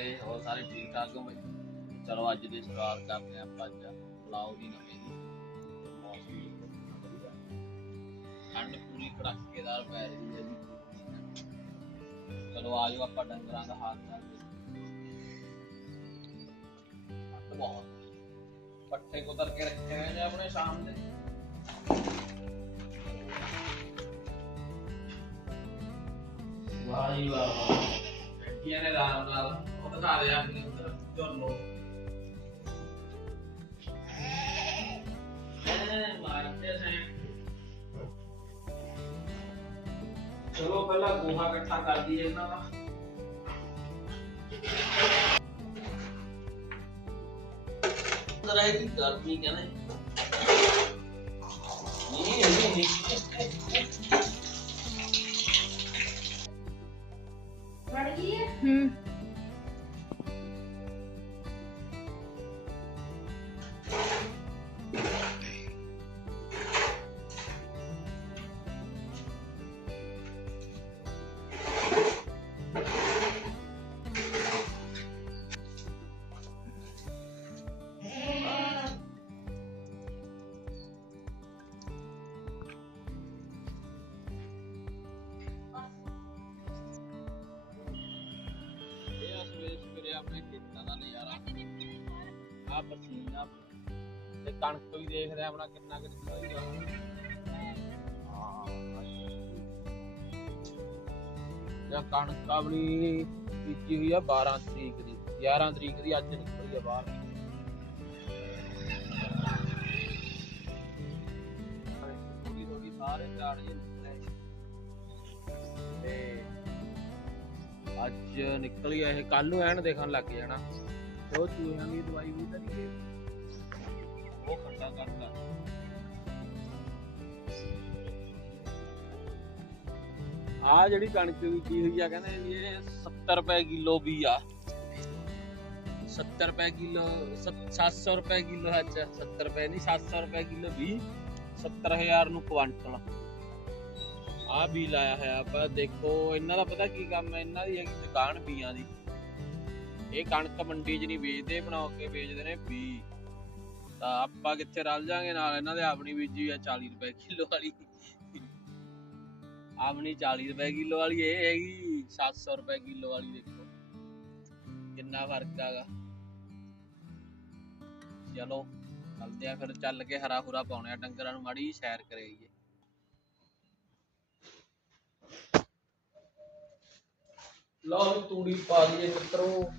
ਨਮਸਤੇ ਹੋਰ ਸਾਰੇ ਠੀਕ ਠਾਕ ਹੋ ਬਈ? ਚਲੋ ਅੱਜ ਦੀ ਸ਼ੁਰੂਆਤ ਕਰਦੇ ਹਾਂ ਆਪਾਂ ਅੱਜ। ਬਲੌਗ ਦੀ ਨਵੀਂ ਦੀ। ਠੰਡ ਪੂਰੀ ਕੜਾਕੇਦਾਰ ਪੈ ਰਹੀ ਹੈ ਜੀ। ਚਲੋ ਆਜੋ ਆਪਾਂ ਡੰਗਰਾਂ ਦਾ ਹਾਲ ਚਾਲ ਦੇਖੀਏ। ਬਹੁਤ ਪੱਠੇ ਕੁਤਰ ਕੇ ਰੱਖੇ ਹੋਏ ਨੇ ਆਪਣੇ ਸ਼ਾਮ ਦੇ ਵਾਹ ਜੀ ਵਾਹ। ਬੈਠੀਆਂ ਨੇ ਆਰਾਮ ਨਾਲ। ਦੇ ਝੋਨੋ ਐ ਮਾਰਦੇ ਸੈਂ ਚਲੋ ਪਹਿਲਾਂ ਗੋਹਾ ਇਕੱਠਾ ਕਰ ਦਈਏ ਇਹਨਾਂ ਦਾ। ਰਹੇਗੀ ਗਰਮੀ ਕਹਿੰਦੇ। ਨਹੀਂ ਨਹੀਂ ਨਹੀਂ। ਆਪਣੇ ਖੇਤਾਂ ਦਾ ਨਜ਼ਾਰਾ। ਆ ਪਸੀਨਾ। ਤੇ ਕਣਕ ਵੀ ਦੇਖ ਰਿਹਾ ਆਪਣਾ ਕਿੰਨਾ ਕੁ ਨਿਕਲਦੀ ਜਾਂ ਕਣਕ ਆਪਣੀ ਬੀਜੀ ਹੋਈ ਆ 12 ਤਰੀਕ ਦੀ। 11 ਤਰੀਕ ਦੀ ਅੱਜ ਨਿਕਲੀ ਆ ਬਾਹਰ। ਥੋੜੀ ਥੋੜੀ ਸਾਰੇ ਝਾੜ ਜੇ। ਅੱਜ ਨਿਕਲੀ ਆ, ਇਹ ਕੱਲ ਨੂੰ ਐਨ ਦੇਖਣ ਲੱਗ ਜਾਣਾ। ਉਹ ਚੂਹਿਆਂ ਦੀ ਦਵਾਈ ਵੀ ਤਾਂ ਨਹੀਂ ਉਹ ਖੱਟਾ ਕਰਦਾ ਆ ਜਿਹੜੀ ਕਣਕ ਬੀਜੀ ਹੋਈ ਆ, ਕਹਿੰਦੇ ਵੀ ਇਹ 70 ਰੁਪਏ ਕਿਲੋ ਵੀ ਆ। 70 ਰੁਪਏ ਕਿਲੋ 700 ਰੁਪਏ ਕਿਲੋ ਹੈ 70 ਰੁਪਏ ਨਹੀਂ 700 ਰੁਪਏ ਕਿਲੋ ਵੀ 70000 ਨੂੰ ਕੁਆਂਟਲ। ਆ ਵੀ ਲਾਇਆ ਹੋਇਆ, ਪਰ ਦੇਖੋ, ਇਹਨਾਂ ਦਾ ਪਤਾ ਕੀ ਕੰਮ ਹੈ? ਇਹਨਾਂ ਦੀ ਹੈਗੀ ਦੁਕਾਨ ਬੀਆਂ ਦੀ। ਇਹ ਕਣਕ ਮੰਡੀ 'ਚ ਨਹੀਂ ਵੇਚਦੇ ਬਣਾ ਕੇ ਵੇਚਦੇ ਨੇ ਬੀ। ਤਾਂ ਆਪਾਂ ਕਿੱਥੇ ਰਲ ਜਾਾਂਗੇ ਨਾਲ? ਇਹਨਾਂ ਦੇ ਆਪਣੀ ਬੀਜੀ ਆ 40 ਰੁਪਏ ਕਿਲੋ ਵਾਲੀ। ਆਪਣੀ 40 ਰੁਪਏ ਕਿਲੋ ਵਾਲੀ, ਇਹ ਹੈਗੀ 700 ਰੁਪਏ ਕਿਲੋ ਵਾਲੀ, ਦੇਖੋ। ਕਿੰਨਾ ਫ਼ਰਕ ਆਗਾ ਚਲੋ, ਚੱਲਦੇ ਆ ਫਿਰ। ਚੱਲ ਕੇ ਹਰਾ ਹੁਰਾ ਪਾਉਣੇ ਆ, ਡੰਗਰਾਂ ਨੂੰ ਮਾੜੀ ਸੈਰ ਕਰਾਈਏ ਲਓ ਵੀ ਤੂੜੀ ਪਾ ਦਈਏ ਮਿੱਤਰੋ।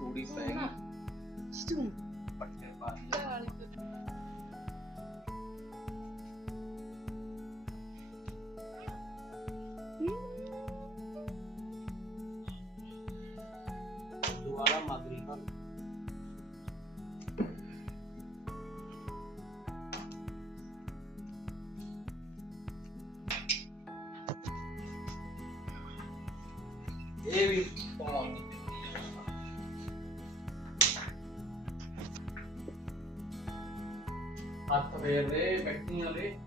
ਤੂੜੀ ਪੈ ਗਈ। ਪੱਠੇ ਮਾਦਰੀ ਨਾਲ ਇਹ ਵੀ ਪਾਉਣੀ ਹੱਥ ਫੇਰ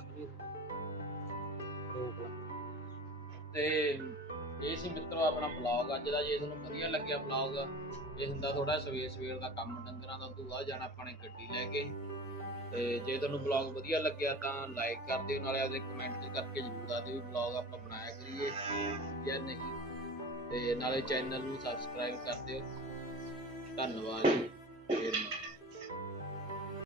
ਲਾ। ਤੇ ਇਹ ਸੀ ਮਿੱਤਰੋ ਆਪਣਾ ਬਲੌਗ ਅੱਜ ਦਾ ਜੇ ਤੁਹਾਨੂੰ ਵਧੀਆ ਲੱਗਿਆ ਬਲੌਗ ਇਹ ਹੁੰਦਾ ਥੋੜਾ ਸਵੇਰ ਸਵੇਰ ਦਾ ਕੰਮ ਡੰਗਰਾਂ ਦਾ ਉਦੋਂ ਬਾਅਦ ਜਾਣਾ ਆਪਾਂ ਨੇ ਗੱਡੀ ਲੈ ਕੇ। ਤੇ ਜੇ ਤੁਹਾਨੂੰ ਬਲੌਗ ਵਧੀਆ ਲੱਗਿਆ ਤਾਂ ਲਾਈਕ ਕਰ ਦਿਓ, ਨਾਲੇ ਆਪਦੇ ਕਮੈਂਟ ਕਰਕੇ ਜ਼ਰੂਰ ਦੱਸ ਦਿਓ ਵੀ ਬਲੌਗ ਆਪਾਂ ਬਣਾਇਆ ਕਰੀਏ ਜਾਂ ਨਹੀਂ। ਤੇ ਨਾਲੇ ਚੈਨਲ ਨੂੰ ਸਬਸਕ੍ਰਾਈਬ ਕਰ ਦਿਓ। ਧੰਨਵਾਦ ਜੀ, ਫੇਰ